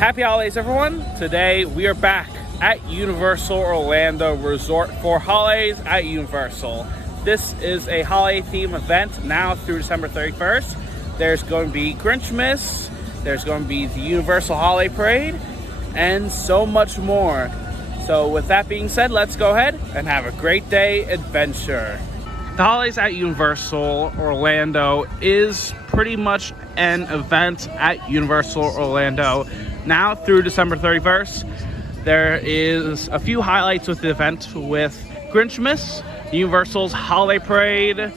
Happy holidays, everyone. Today we are back at Universal Orlando Resort for holidays at Universal. This is a holiday theme event now through December 31st. There's going to be Grinchmas, there's going to be the Universal Holiday Parade, and so much more. So with that being said, let's go ahead and have a great day adventure. The holidays at Universal Orlando is pretty much an event at Universal Orlando now through December 31st. There is a few highlights with the event with Grinchmas, Universal's Holiday Parade,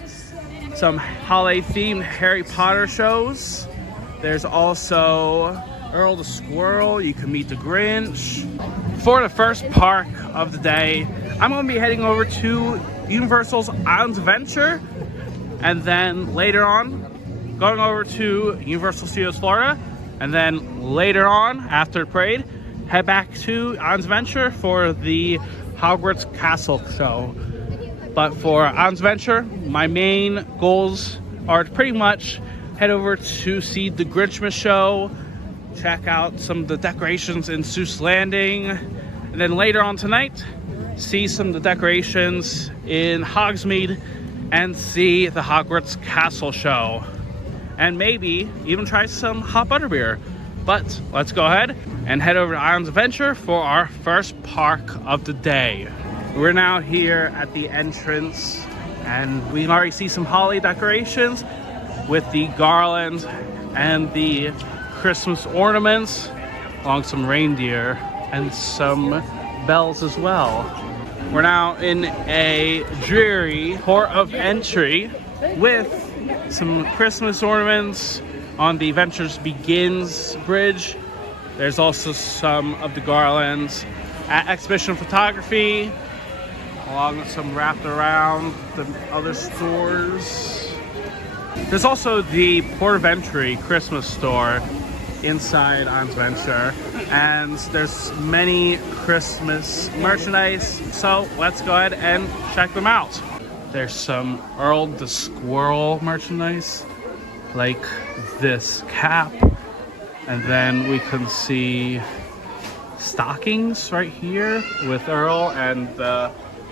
some holiday themed Harry Potter shows. There's also Earl the Squirrel, you can meet the Grinch. For the first park of the day, I'm going to be heading over to Universal's Islands Adventure, and then later on going over to Universal Studios Florida, and then later on after the parade head back to Islands Adventure for the Hogwarts Castle show. But for Islands Adventure, my main goals are to pretty much head over to see the Grinchmas show, check out some of the decorations in Seuss Landing, and then later on tonight see some of the decorations in Hogsmeade and see the Hogwarts Castle show, and maybe even try some Hot Butterbeer. But let's go ahead and head over to Islands Adventure for our first park of the day. We're now here at the entrance, and we can already see some holiday decorations with the garland and the Christmas ornaments, along some reindeer and some bells as well. We're now in a dreary port of entry with some Christmas ornaments on the Adventures Begins bridge. There's also some of the garlands at Exhibition Photography, along with some wrapped around the other stores. There's also the Port of Entry Christmas store inside Islands Adventure, and there's many Christmas merchandise, so let's go ahead and check them out. There's some Earl the Squirrel merchandise, like this cap, and then we can see stockings right here with Earl and the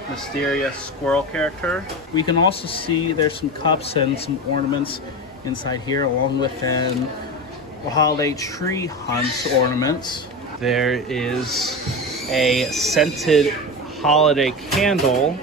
mysterious squirrel character. We can also see there's some cups and some ornaments inside here, along with an holiday tree hunt ornaments. There is a scented holiday candle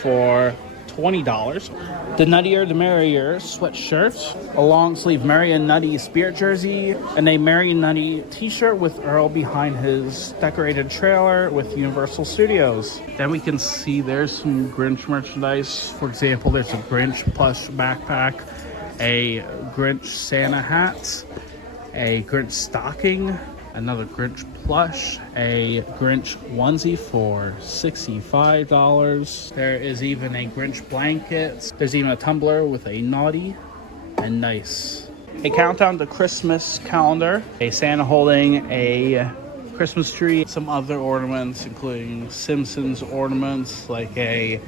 for $20. The Nuttier the Merrier sweatshirt, a long sleeve Merry and Nutty spirit jersey, and a Merry and Nutty t-shirt with Earl behind his decorated trailer with Universal Studios. Then we can see there's some Grinch merchandise. For example, there's a Grinch plush backpack, a Grinch Santa hat, a Grinch stocking, another Grinch plush, a Grinch onesie for $65. There is even a Grinch blanket. There's even a tumbler with a naughty and nice. A countdown to Christmas calendar, a Santa holding a Christmas tree, some other ornaments including Simpsons ornaments like a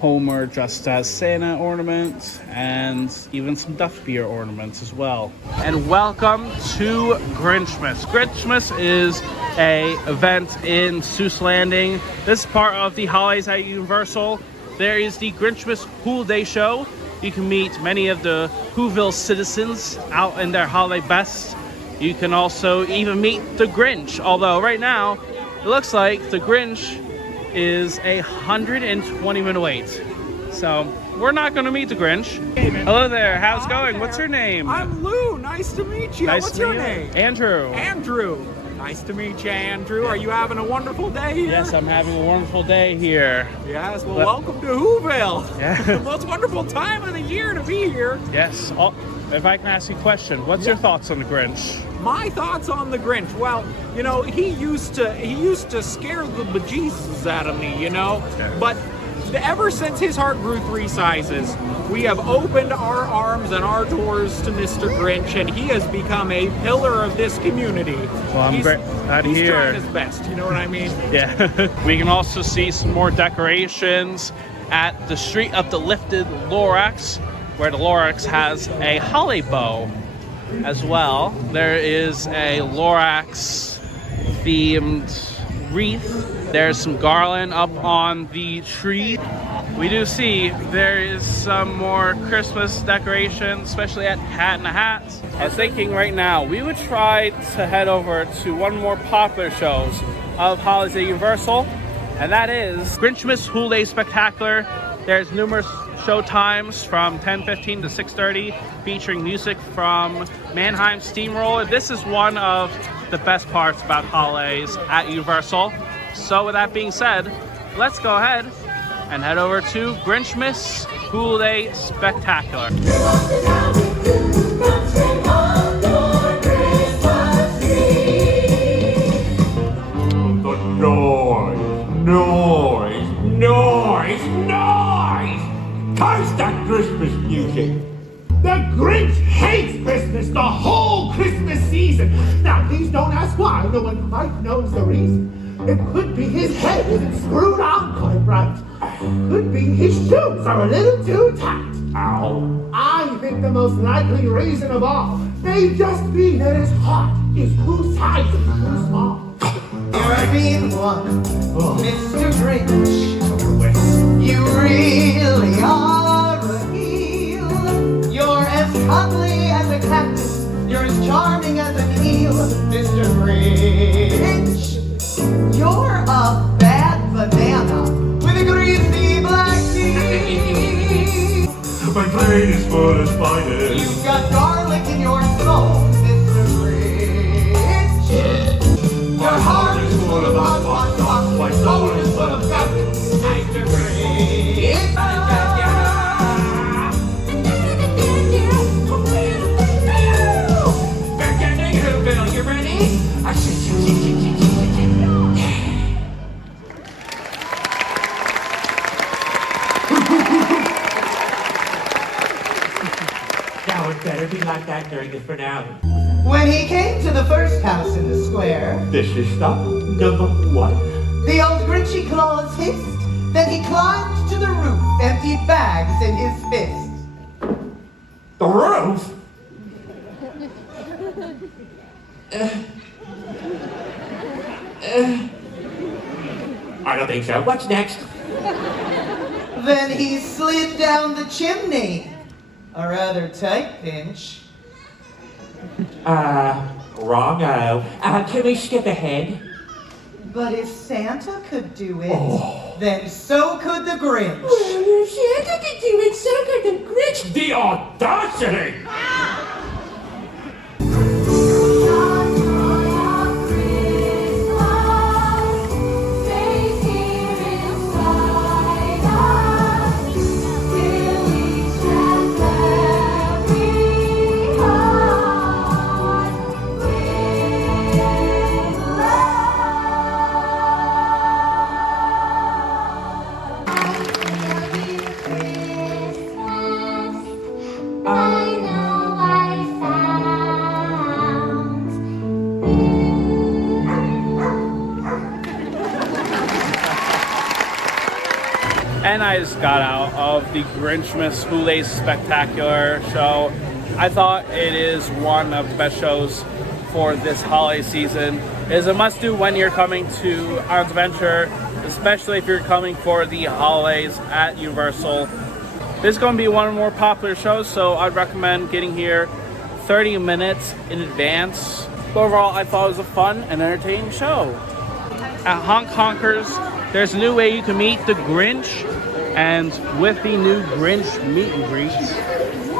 Homer dressed as Santa ornament, and even some Duff Beer ornaments as well. And welcome to Grinchmas. Grinchmas is a event in Seuss Landing. This is part of the holidays at Universal. There is the Grinchmas Pool Day show. You can meet many of the Whoville citizens out in their holiday best. You can also even meet the Grinch, although right now it looks like the Grinch is 120-minute wait. So we're not going to meet the Grinch. Hey, hello there. How's it going? What's your name? I'm Lou. Nice to meet you. What's your name? Andrew. Andrew. Nice to meet you, Andrew. Are you having a wonderful day here? Yes, I'm having a wonderful day here. Yes, well, welcome to Whoville. Yeah. The most wonderful time of the year to be here. Yes. If I can ask you a question, what's your thoughts on the Grinch? My thoughts on the Grinch. Well, you know, he used to scare the bejesus out of me, you know. Okay. But ever since his heart grew 3 sizes, we have opened our arms and our doors to Mr. Grinch, and he has become a pillar of this community. Well, I'm glad to hear. He's trying his best, you know what I mean? Yeah. We can also see some more decorations at the Street of the Lifted Lorax, where the Lorax has a holly bow as well. There is a Lorax themed wreath. There's some garland up on the tree. We do see there is some more Christmas decorations, especially at Hat in the Hats. I was thinking right now we would try to head over to one more popular shows of holidays at Universal, and that is Grinchmas Holiday Spectacular. There's numerous show times from 10:15 to 6:30, featuring music from Mannheim Steamroller. This is one of the best parts about holidays at Universal. So with that being said, let's go ahead and head over to Grinchmas Holiday Spectacular. Noise! Curse that Christmas music! The Grinch hates Christmas the whole Christmas season! Now, please don't ask why. No one quite knows the reason. It could be his head isn't screwed on quite right. Could be his shoes are a little too tight. Ow. I think the most likely reason of all may just be that his heart is too tight and too small. You're a mean one, Mr. Grinch. You really are a heel. You're as cuddly as a cactus. You're as charming as an eel, Mr. Grinch. You're a bad banana with a greasy black teeth. My brain is full of spiders. You've got garlic in your soul, Mr. Grinch. Your heart is full of hot sauce. My soul is full of guts, Mr. Grinch. You ready? Now it better be like that during the finale. When he came to the first house in the square, This is stop number one. the old Grinchy claws hissed. Then he climbed to the roof, empty bags in his fist. The roof? I don't think so. What's next? Then he slid down the chimney. A rather tight pinch. Wrong-o. Can we skip ahead? But if Santa could do it, then so could the Grinch. Santa can do it, so could the Grinch. The audacity! And I just got out of the Grinchmas Holiday Spectacular show. I thought it is one of the best shows for this holiday season. It is a must-do when you're coming to Islands of Adventure, especially if you're coming for the holidays at Universal. This is going to be one of the more popular shows, so I'd recommend getting here 30 minutes in advance. But overall, I thought it was a fun and entertaining show. At Honk Honkers, there's a new way you can meet the Grinch, and with the new Grinch meet and greets,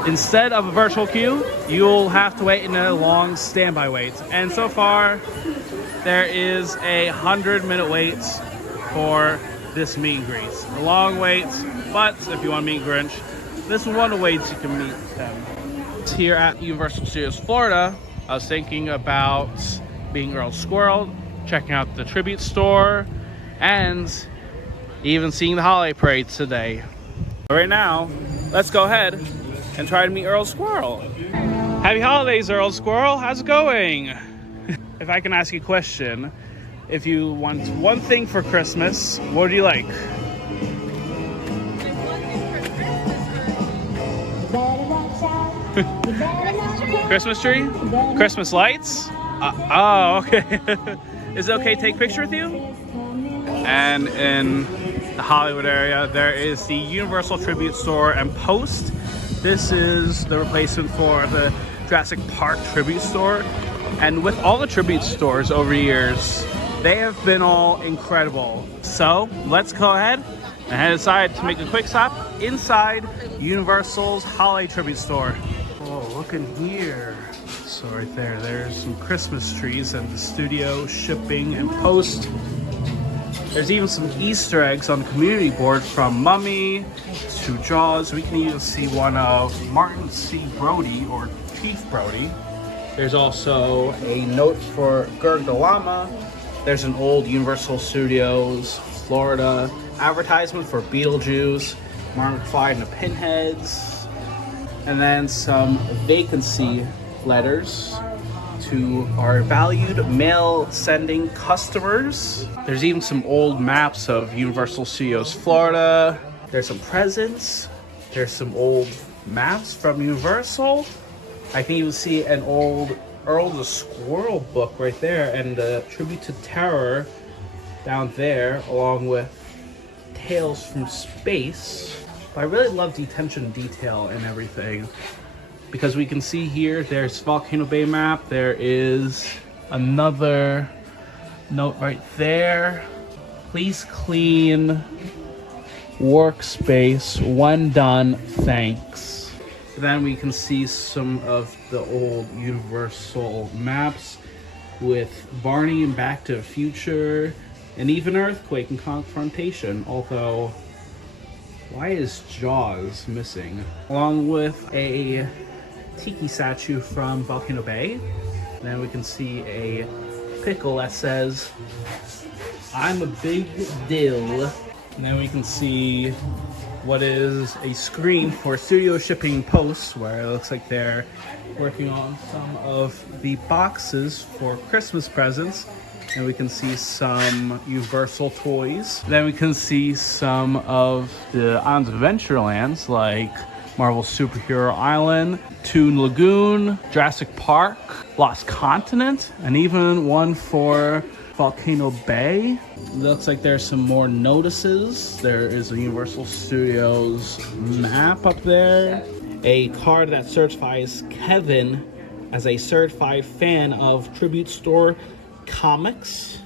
instead of a virtual queue, you'll have to wait in a long standby wait. And so far, there is a 100-minute wait for this meet and greet. A long wait, but if you want to meet Grinch, this is one of the ways you can meet them. Here at Universal Studios Florida, I was thinking about being Earl Squirrel, checking out the tribute store, and even seeing the holiday parade today. Right now, let's go ahead and try to meet Earl Squirrel. Happy holidays, Earl Squirrel. How's it going? If I can ask you a question, if you want one thing for Christmas, what would you like? Christmas tree? Christmas lights? Oh, okay. Is it okay to take a picture with you? And in the Hollywood area, there is the Universal Tribute Store and Post. This is the replacement for the Jurassic Park Tribute Store. And with all the tribute stores over the years, they have been all incredible. So let's go ahead and head inside to make a quick stop inside Universal's Holiday Tribute Store. Oh, look in here. So right there, there's some Christmas trees at the studio, shipping, and post. There's even some Easter eggs on the community board from Mummy to Jaws. We can even see one of Martin C. Brody or Chief Brody. There's also a note for Gerg the Llama. There's an old Universal Studios Florida advertisement for Beetlejuice, Martin McFly and the Pinheads, and then some vacancy letters to our valued mail sending customers. There's even some old maps of Universal Studios Florida. There's some presents. There's some old maps from Universal. I can even see an old Earl the Squirrel book right there, and the Tribute to Terror down there, along with Tales from Space. But I really love the attention to detail and everything, because we can see here, there's Volcano Bay map. There is another note right there. Please clean workspace when done, thanks. Then we can see some of the old Universal maps with Barney and Back to the Future, and even Earthquake and Confrontation, although why is Jaws missing? Along with a tiki statue from Volcano Bay. And then we can see a pickle that says, "I'm a big deal." And then we can see what is a screen for studio shipping posts, where it looks like they're working on some of the boxes for Christmas presents. And we can see some Universal toys. Then we can see some of the Islands of Adventurelands, like Marvel Superhero Island, Toon Lagoon, Jurassic Park, Lost Continent, and even one for Volcano Bay. Looks like there's some more notices. There is a Universal Studios map up there. A card that certifies Kevin as a certified fan of Tribute Store comics.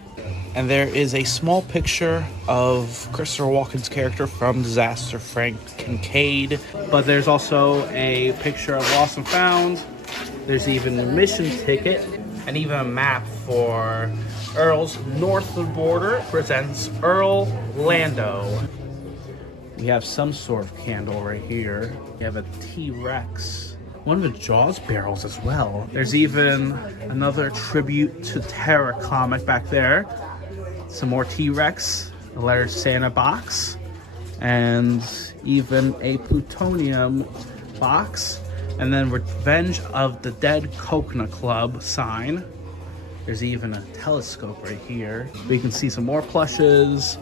And there is a small picture of Christopher Walken's character from Disaster, Frank Kincaid. But there's also a picture of Lost and Found. There's even a mission ticket and even a map for Earl's North of the Border presents Earl Lando. We have some sort of candle right here. We have a T-Rex. One of the Jaws barrels as well. There's even another Tribute to Terror comic back there. Some more T-Rex, a letter Santa box, and even a plutonium box. And then Revenge of the Dead Coconut Club sign. There's even a telescope right here. We can see some more plushes.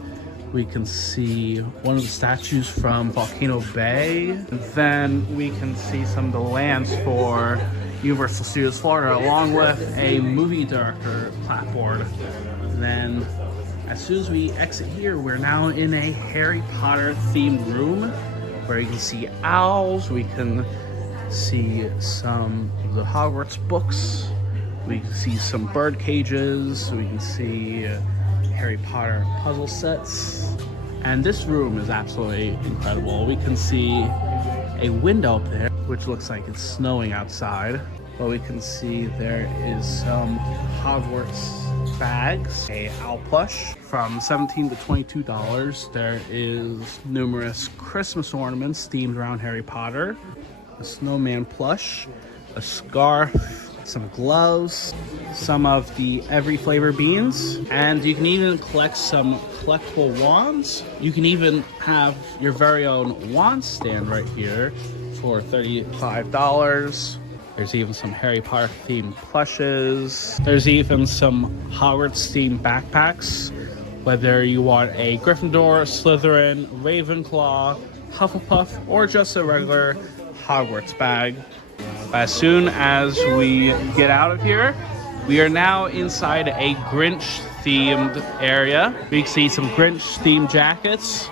We can see one of the statues from Volcano Bay. And then we can see some of the lands for Universal Studios Florida, along with a movie director clapboard. And then as soon as we exit here, we're now in a Harry Potter themed room where you can see owls. We can see some of the Hogwarts books. We can see some bird cages. We can see Harry Potter puzzle sets. And this room is absolutely incredible. We can see a window up there, which looks like it's snowing outside. But we can see there is some Hogwarts bags, a owl plush from $17 to $22. There is numerous Christmas ornaments themed around Harry Potter, a snowman plush, a scarf, some gloves, some of the every flavor beans, and you can even collect some collectible wands. You can even have your very own wand stand right here for $35. There's even some Harry Potter themed plushes. There's even some Hogwarts themed backpacks, whether you want a Gryffindor, Slytherin, Ravenclaw, Hufflepuff, or just a regular Hogwarts bag. As soon as we get out of here, we are now inside a Grinch themed area. We can see some Grinch themed jackets,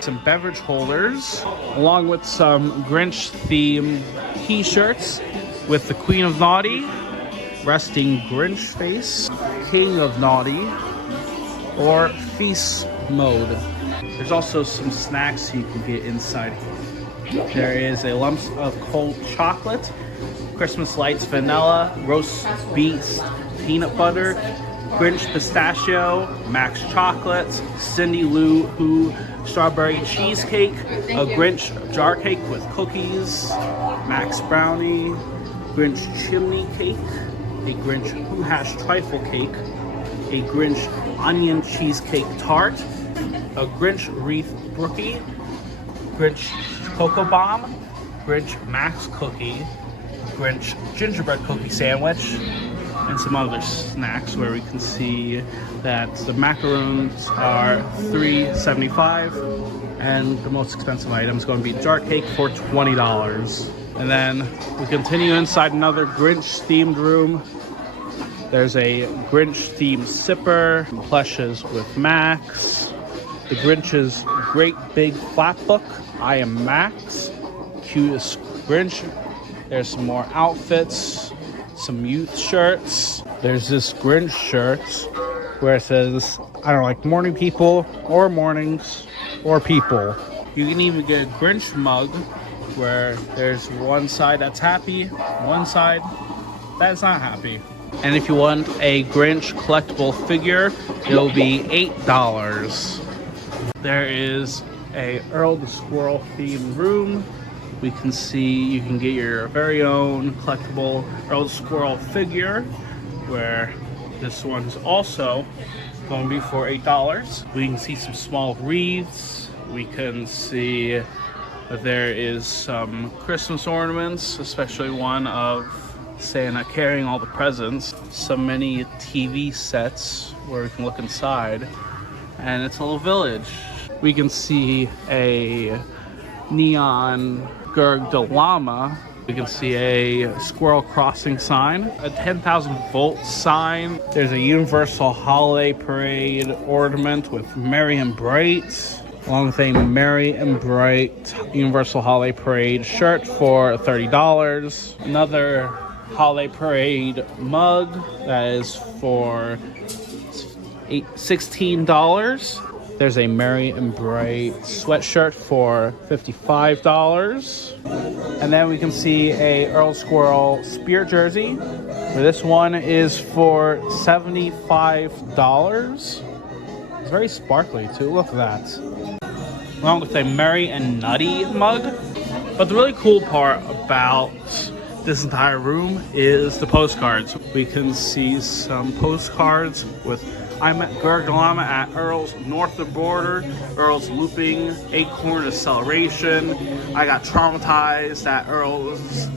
some beverage holders, along with some Grinch themed t-shirts with the Queen of Naughty, resting Grinch face, King of Naughty, or Feast Mode. There's also some snacks you can get inside here. There is a lump of cold chocolate, Christmas lights vanilla, roast beets, peanut butter, Grinch pistachio, Max chocolate, Cindy Lou Who strawberry cheesecake, a Grinch jar cake with cookies, Max brownie, Grinch chimney cake, a Grinch Who hash trifle cake, a Grinch onion cheesecake tart, a Grinch wreath brookie, Grinch cocoa bomb, Grinch Max cookie, Grinch gingerbread cookie sandwich, and some other snacks where we can see that the macaroons are $3.75 and the most expensive item is going to be jar cake for $20. And then we continue inside another Grinch themed room. There's a Grinch themed sipper, plushes with Max, the Grinch's great big flat book, I Am Max, cutest Grinch. There's some more outfits, some youth shirts. There's this Grinch shirt where it says, I don't like morning people or mornings or people. You can even get a Grinch mug where there's one side that's happy, one side that's not happy. And if you want a Grinch collectible figure, it'll be $8. There is a Earl the Squirrel themed room. We can see you can get your very own collectible Earl the Squirrel figure, where this one's also going to be for $8. We can see some small wreaths. We can see that there is some Christmas ornaments, especially one of Santa carrying all the presents. So many TV sets where we can look inside, and it's a little village. We can see a neon Gurg de Llama. We can see a squirrel crossing sign, a 10,000 volt sign. There's a Universal Holiday Parade ornament with Merry and Bright, along with a Merry and Bright Universal Holiday Parade shirt for $30. Another Holiday Parade mug that is for $16. There's a Merry and Bright sweatshirt for $55. And then we can see a Earl Squirrel Spirit jersey. This one is for $75. It's very sparkly too, look at that. Along with a Merry and Nutty mug. But the really cool part about this entire room is the postcards. We can see some postcards with I'm at Gurg de Llama at Earl's North of Border, Earl's Looping, Acorn Acceleration. I got traumatized at Earl's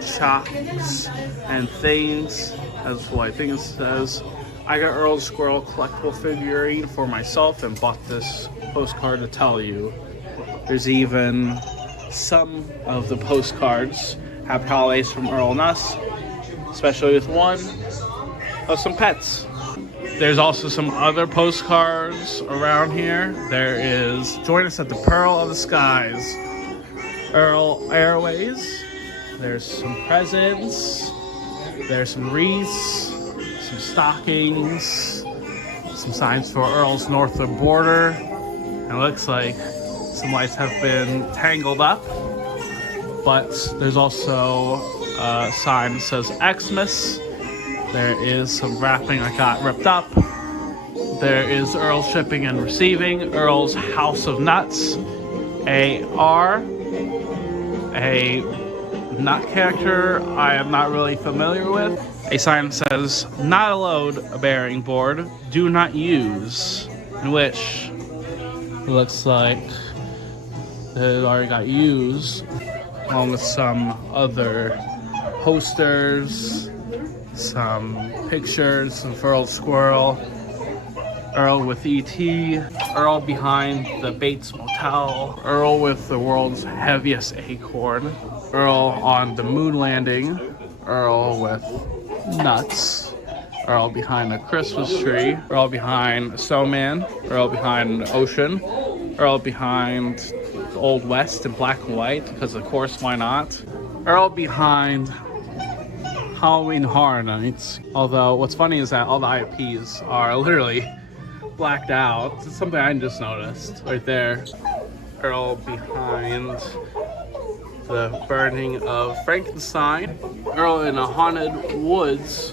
Chocs and Things. That's what I think it says. I got Earl's Squirrel collectible figurine for myself and bought this postcard to tell you. There's even some of the postcards. Happy Holidays from Earl and us, especially with one of some pets. There's also some other postcards around here. There is Join Us at the Pearl of the Skies, Earl Airways. There's some presents. There's some wreaths, some stockings, some signs for Earl's North of Border. And it looks like some lights have been tangled up. But there's also a sign that says Xmas. There is some wrapping that got ripped up. There is Earl's Shipping and Receiving, Earl's House of Nuts, a nut character I am not really familiar with. A sign that says, not a load bearing board, do not use, in which it looks like it already got used, along with some other posters, some pictures of Earl Squirrel, Earl with E.T., Earl behind the Bates Motel, Earl with the world's heaviest acorn, Earl on the moon landing, Earl with nuts, are all behind a Christmas tree, are all behind a snowman, are all behind an ocean, are all behind the Old West in black and white, because of course, why not? Are all behind Halloween Horror Nights. Although, what's funny is that all the IPs are literally blacked out. It's something I just noticed right there. Are all behind the burning of Frankenstein. Are all in a haunted woods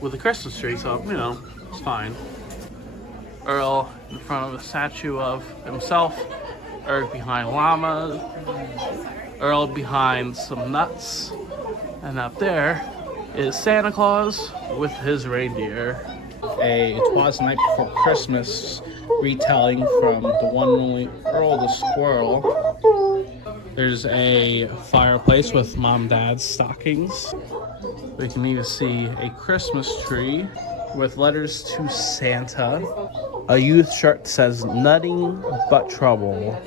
with a Christmas tree, so, you know, it's fine. Earl in front of a statue of himself. Earl behind llamas. Earl behind some nuts. And up there is Santa Claus with his reindeer. It Was the Night Before Christmas retelling from the one and only Earl the Squirrel. There's a fireplace with mom and dad's stockings. We can even see a Christmas tree with letters to Santa. A youth shirt says "Nutting But Trouble."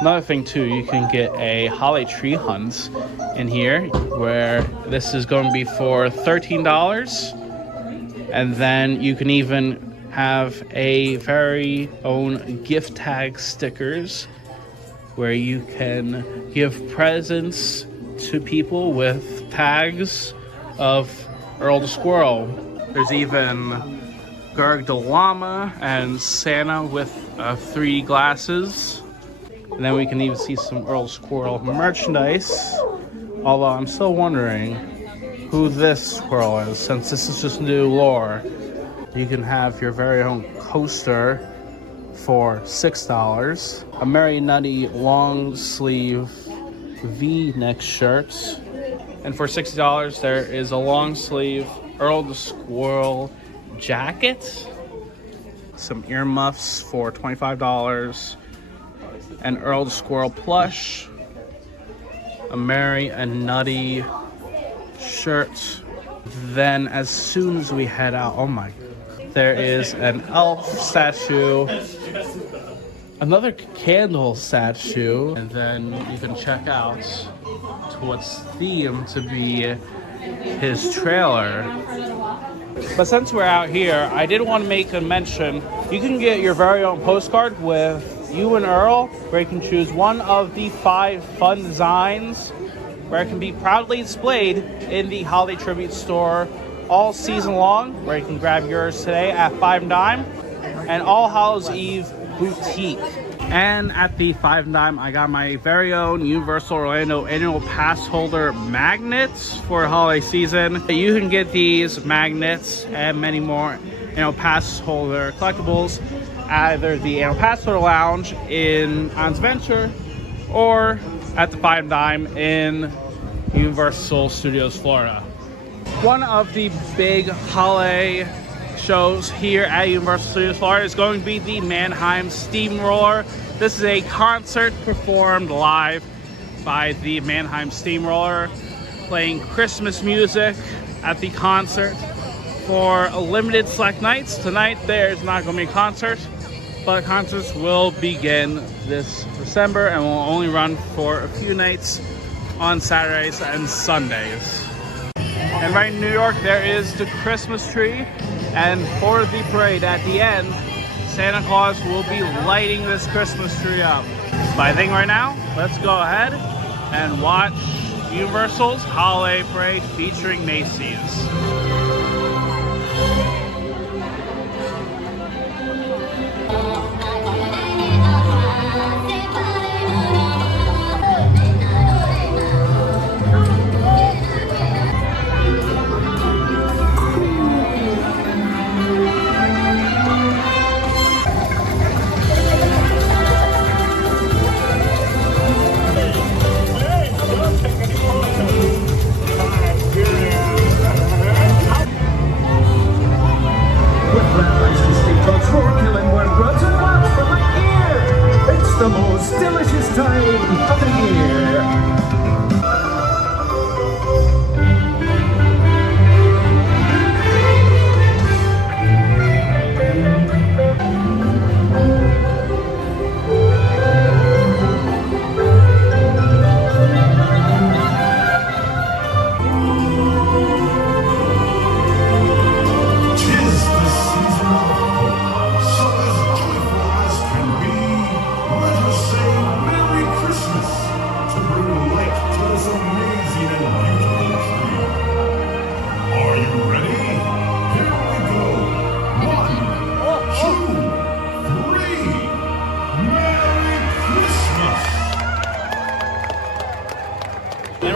Another thing too, you can get a holiday tree hunt in here, where this is going to be for $13. And then you can even have a very own gift tag stickers, where you can give presents to people with tags of Earl the Squirrel. There's even Gerg the Llama and Santa with 3D glasses. And then we can even see some Earl Squirrel merchandise. Although I'm still wondering who this squirrel is, since this is just new lore. You can have your very own coaster for $6. A Merry Nutty long sleeve V-neck shirt. And for $60 there is a long sleeve Earl the Squirrel jacket. Some earmuffs for $25. An Earl the Squirrel plush, a Merry and Nutty shirt. Then as soon as we head out, oh my, there is an elf statue, another candle statue, and then you can check out what's themed to be his trailer. But since we're out here, I did want to make a mention. You can get your very own postcard with you and Earl, where you can choose one of the 5 fun designs, where it can be proudly displayed in the Holiday Tribute Store all season long, where you can grab yours today at 5 Dime, and All Hallows Eve Boutique. And at the 5 Dime, I got my very own Universal Orlando annual pass holder magnets for holiday season. You can get these magnets and many more annual pass holder collectibles either the annual pass holder lounge in Islands Adventure or at the 5 Dime in Universal Studios Florida. One of the big holiday shows here at Universal Studios Florida is going to be the Mannheim Steamroller. This is a concert performed live by the Mannheim Steamroller, playing Christmas music at the concert for a limited select nights. Tonight there's not going to be a concert, but concerts will begin this December and will only run for a few nights on Saturdays and Sundays. And right in New York, there is the Christmas tree, and for the parade at the end, Santa Claus will be lighting this Christmas tree up. But I think right now, let's go ahead and watch Universal's Holiday Parade featuring Macy's.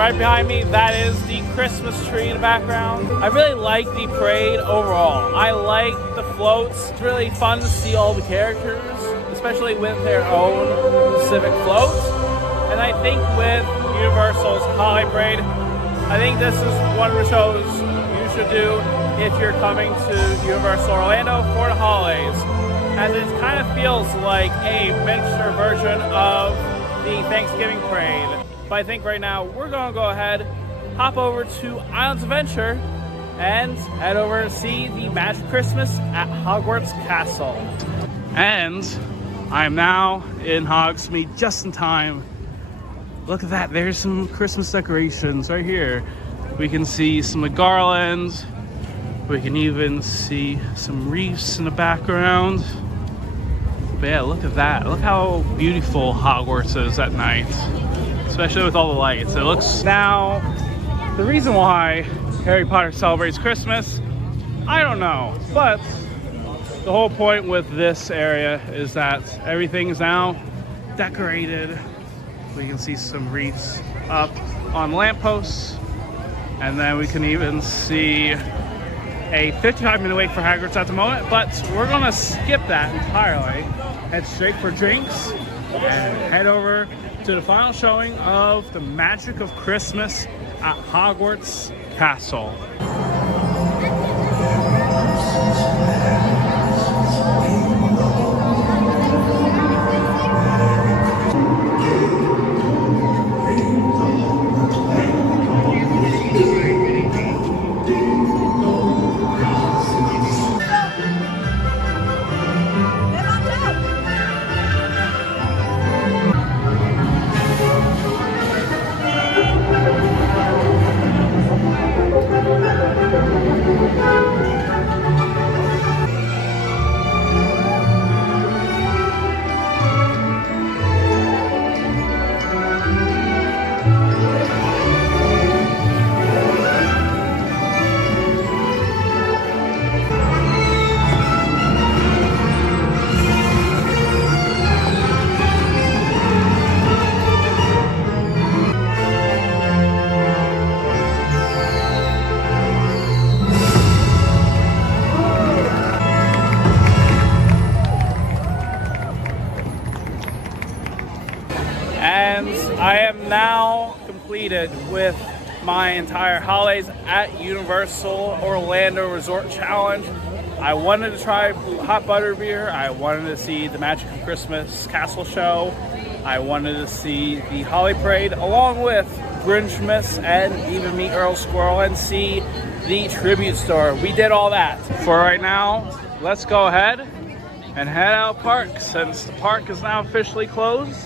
right behind me, that is the Christmas tree in the background. I really like the parade overall. I like the floats. It's really fun to see all the characters, especially with their own specific floats. And I think with Universal's Holiday Parade, I think this is one of the shows you should do if you're coming to Universal Orlando for the holidays, as it kind of feels like a miniature version of the Thanksgiving parade. But I think right now we're going to go ahead, hop over to Islands Adventure, and head over to see the Magic Christmas at Hogwarts Castle. And I'm now in Hogsmeade just in time. Look at that, there's some Christmas decorations right here. We can see some of the garlands. We can even see some wreaths in the background. But yeah, look at that. Look how beautiful Hogwarts is at night, especially with all the lights. It looks... Now, the reason why Harry Potter celebrates Christmas, I don't know. But the whole point with this area is that everything is now decorated. We can see some wreaths up on lampposts. And then we can even see a 55-minute wait for Hagrid's at the moment, but we're gonna skip that entirely, head straight for drinks, and head over to the final showing of the Magic of Christmas at Hogwarts Castle. And I am now completed with my entire holidays at Universal Orlando Resort Challenge. I wanted to try Hot Butterbeer. I wanted to see the Magic of Christmas Castle show. I wanted to see the Holiday Parade along with Grinchmas and even meet Earl Squirrel and see the tribute store. We did all that. For right now, let's go ahead and head out park since the park is now officially closed.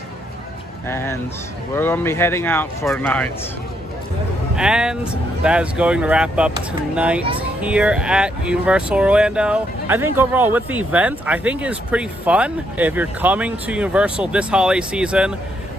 And we're going to be heading out for tonight. And that is going to wrap up tonight here at Universal Orlando. I think overall with the event, I think it's pretty fun. If you're coming to Universal this holiday season,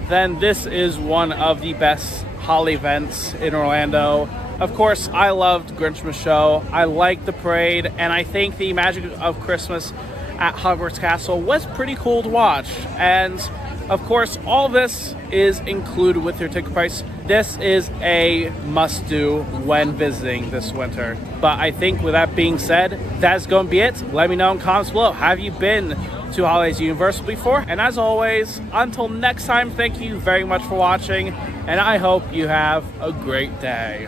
then this is one of the best holiday events in Orlando. Of course, I loved Grinchmas show. I liked the parade, and I think the Magic of Christmas at Hogwarts Castle was pretty cool to watch. And of course, all this is included with your ticket price. This is a must-do when visiting this winter. But I think with that being said, that's going to be it. Let me know in comments below. Have you been to Holidays Universal before? And as always, until next time, thank you very much for watching, and I hope you have a great day.